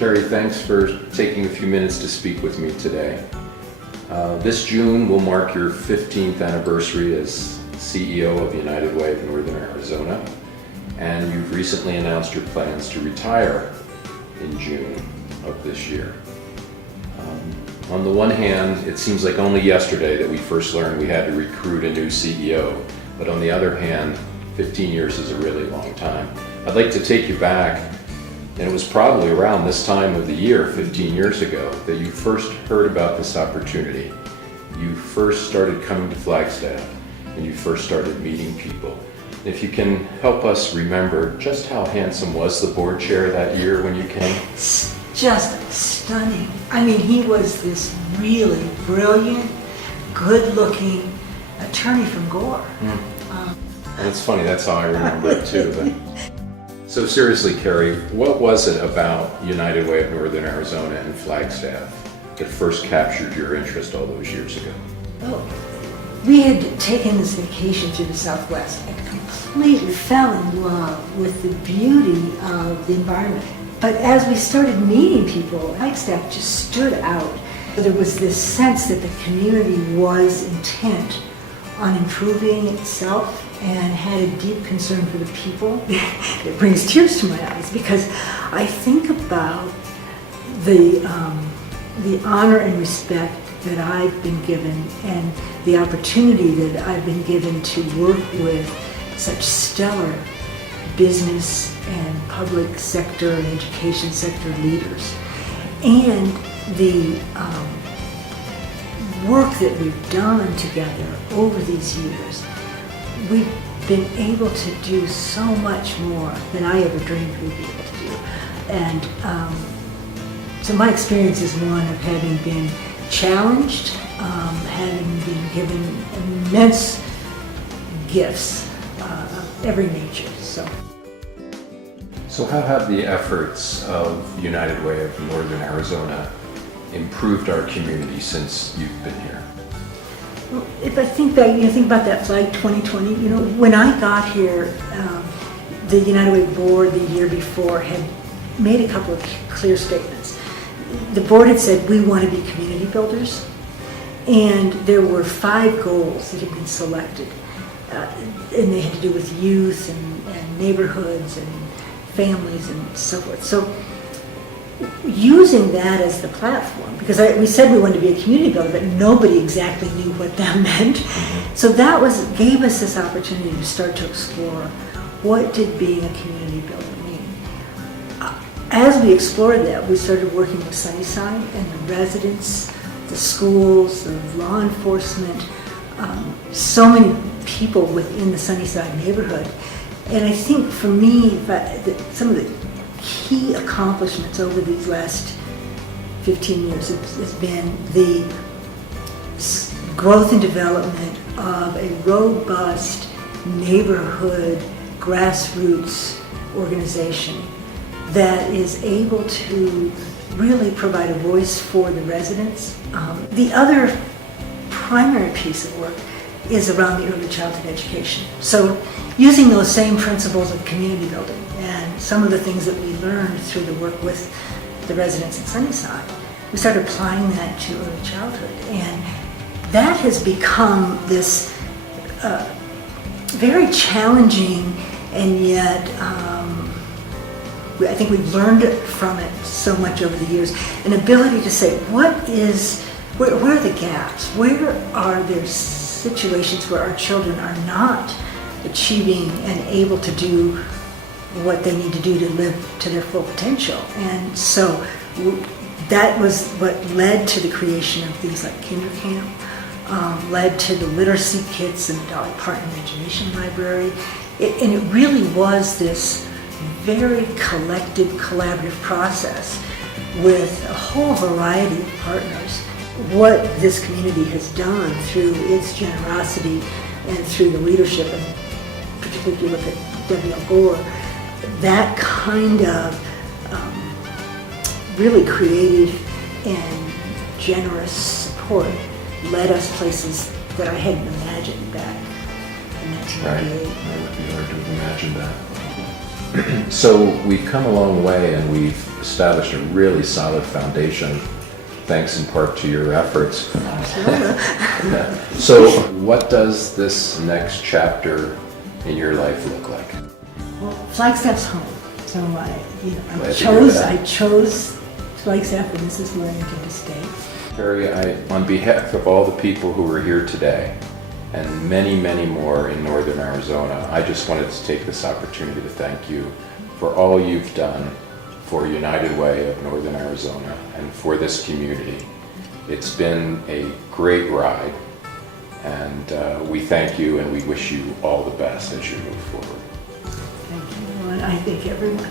Kerry, thanks for taking a few minutes to speak with me today. This June will mark your 15th anniversary as CEO of United Way of Northern Arizona, and you've recently announced your plans to retire in June of this year. On the one hand, it seems like only yesterday that we first learned we had to recruit a new CEO, but on the other hand, 15 years is a really long time. I'd like to take you back, and it was probably around this time of the year, 15 years ago, that you first heard about this opportunity. You first started coming to Flagstaff, and you first started meeting people. If you can help us remember just how handsome was the board chair that year when you came? Just stunning. I mean, he was this really brilliant, good-looking attorney from Gore. And it's funny, that's how I remember it too. But. So seriously, Kerry, what was it about United Way of Northern Arizona and Flagstaff that first captured your interest all those years ago? Oh, we had taken this vacation to the Southwest and completely fell in love with the beauty of the environment. But as we started meeting people, Flagstaff just stood out. There was this sense that the community was intent on improving itself and had a deep concern for the people. It brings tears to my eyes because I think about the honor and respect that I've been given and the opportunity that I've been given to work with such stellar business and public sector and education sector leaders, and the work that we've done together over these years. We've been able to do so much more than I ever dreamed we'd be able to do. And so my experience is one of having been challenged, having been given immense gifts of every nature. So how have the efforts of United Way of Northern Arizona improved our community since you've been here? Well, if I think back, think about that flag 2020, when I got here, the United Way board the year before had made a couple of clear statements. The board had said, we want to be community builders, and there were 5 goals that had been selected, and they had to do with youth and neighborhoods and families and so forth. So using that as the platform, because we said we wanted to be a community builder, but nobody exactly knew what that meant. So that gave us this opportunity to start to explore what did being a community builder mean. As we explored that, we started working with Sunnyside and the residents, the schools, the law enforcement, so many people within the Sunnyside neighborhood. And I think for me, some of the key accomplishments over these last 15 years has been the growth and development of a robust neighborhood grassroots organization that is able to really provide a voice for the residents. The other primary piece of work is around the early childhood education. So using those same principles of community building and some of the things that we learned through the work with the residents in Sunnyside, we started applying that to early childhood. And that has become this very challenging, and yet I think we've learned from it so much over the years, an ability to say, where are the gaps? Where are there situations where our children are not achieving and able to do what they need to do to live to their full potential? And so that was what led to the creation of things like Kinder Camp, led to the literacy kits and the Dolly Parton Imagination Library. And it really was this very collective, collaborative process with a whole variety of partners. What this community has done through its generosity and through the leadership, and particularly if you look at Debbie L. Gore, that kind of really creative and generous support led us places that I hadn't imagined back in 1998. Right, I would be hard to imagine that. So we've come a long way and we've established a really solid foundation, thanks in part to your efforts. Yeah. So what does this next chapter in your life look like? Well, Flagstaff's home, so Glad to hear that. I chose Flagstaff, and this is where I intend to stay. Kerry, on behalf of all the people who are here today, and many, many more in northern Arizona, I just wanted to take this opportunity to thank you for all you've done for United Way of Northern Arizona and for this community. It's been a great ride, and we thank you and we wish you all the best as you move forward. Thank you, and I thank everyone.